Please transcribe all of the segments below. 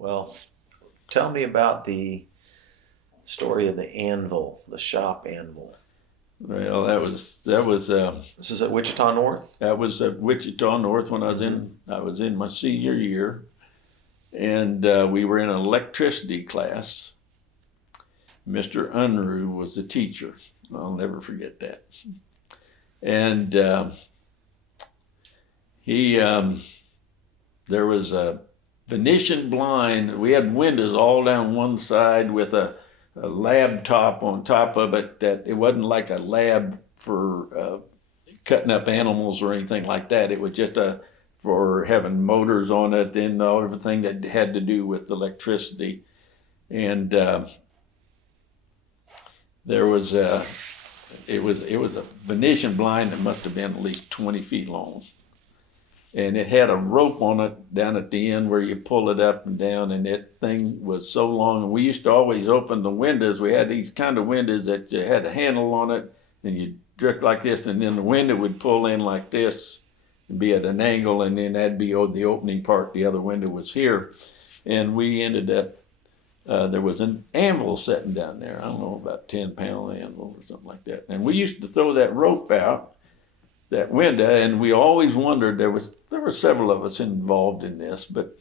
Well, tell me about the story of the Anvil, the shop Anvil. Well, This is at Wichita North? that was at Wichita North when I was in my senior year, and we were in an electricity class. Mr. Unruh was the teacher. I'll never forget that. And he there was a Venetian blind. We had windows all down one side with a lab top on top of it. That it wasn't like a lab for cutting up animals or anything like that. It was just for having motors on it and everything that had to do with electricity. And there was it was a Venetian blind that must have been at least 20 feet long. And it had a rope on it down at the end where you pull it up and down, and that thing was so long. And we used to always open the windows. We had these kind of windows that you had a handle on it, and you jerk like this, and then the window would pull in like this and be at an angle, and then that'd be the opening part. The other window was here. And we ended up, there was an anvil sitting down there. I don't know, about 10-pound anvil or something like that. And we used to throw that rope out that window, and we always wondered, there were several of us involved in this, but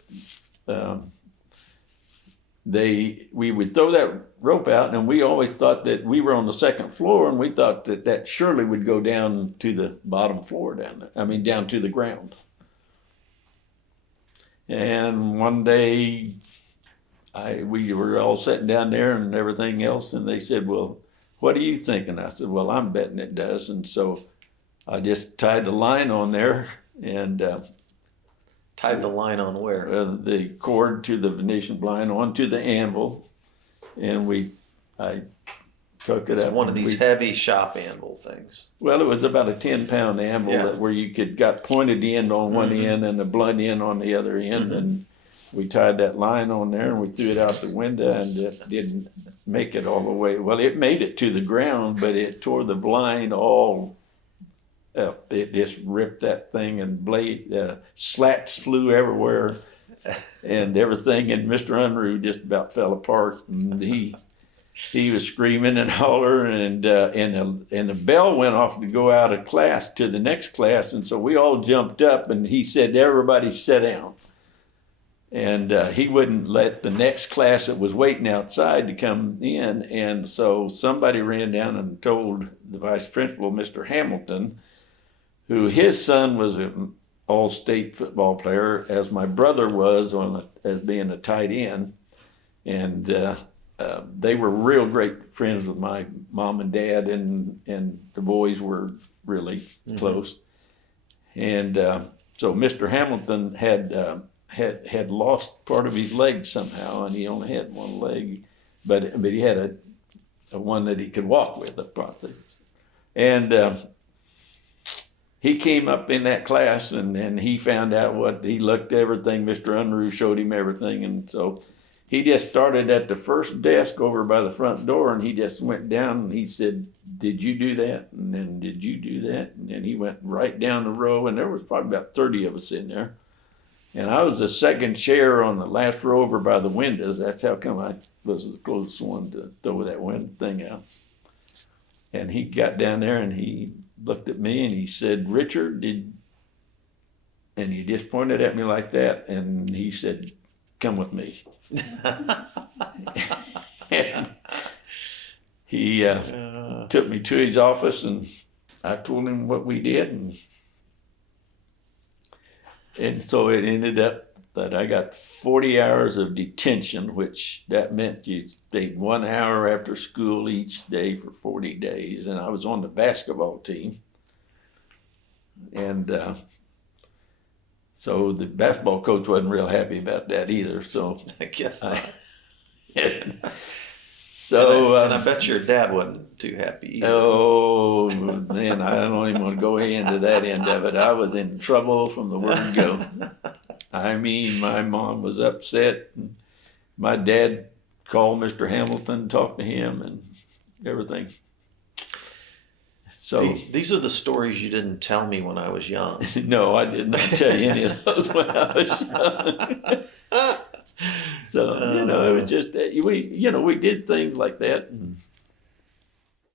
we would throw that rope out, and we always thought that we were on the second floor, and we thought that surely would go down to the bottom floor down to the ground. And one day we were all sitting down there and everything else, and they said, well, what do you think? And I said, well, I'm betting it does. And so I just tied the line on there and Tied the line on where? the cord to the Venetian blind onto the anvil, and I took it It's up. one of these heavy shop anvil things. Well, it was about a 10-pound anvil where you got pointed end on one end and the blunt end on the other end, and we tied that line on there and we threw it out the window, and it didn't make it all the way. Well, it made it to the ground, but it tore the blind all up. It just ripped that thing, and slats flew everywhere and everything. And Mr. Unruh just about fell apart. And he was screaming and hollering, and the bell went off to go out of class to the next class. And so we all jumped up, and he said, "Everybody sit down." And he wouldn't let the next class that was waiting outside to come in. And so somebody ran down and told the vice principal, Mr. Hamilton, who his son was an all-state football player, as my brother was as being a tight end. And they were real great friends with my mom and dad, and the boys were really close. And so Mr. Hamilton had lost part of his leg somehow, and he only had one leg, but he had a one that he could walk with, a prosthesis. And he came up in that class, and he found out he looked everything. Mr. Unruh showed him everything, and so he just started at the first desk over by the front door, and he just went down, and he said, "Did you do that? And then did you do that?" And then he went right down the row, and there was probably about 30 of us in there. And I was the second chair on the last row over by the windows. That's how come I was the closest one to throw that thing out. And he got down there and he looked at me and he said, "Richard, and he just pointed at me like that, and he said, "Come with me." And he took me to his office, and I told him what we did, and so it ended up that I got 40 hours of detention, which that meant you stayed 1 hour after school each day for 40 days. And I was on the basketball team. And so the basketball coach wasn't real happy about that either. So I guess not. So and I bet your dad wasn't too happy either. Oh, man, I don't even want to go into that end of it. I was in trouble from the word go. I mean, my mom was upset. And my dad called Mr. Hamilton, talked to him, and everything. So these are the stories you didn't tell me when I was young. No, I did not tell you any of those when I was young. So, it was just, we did things like that. And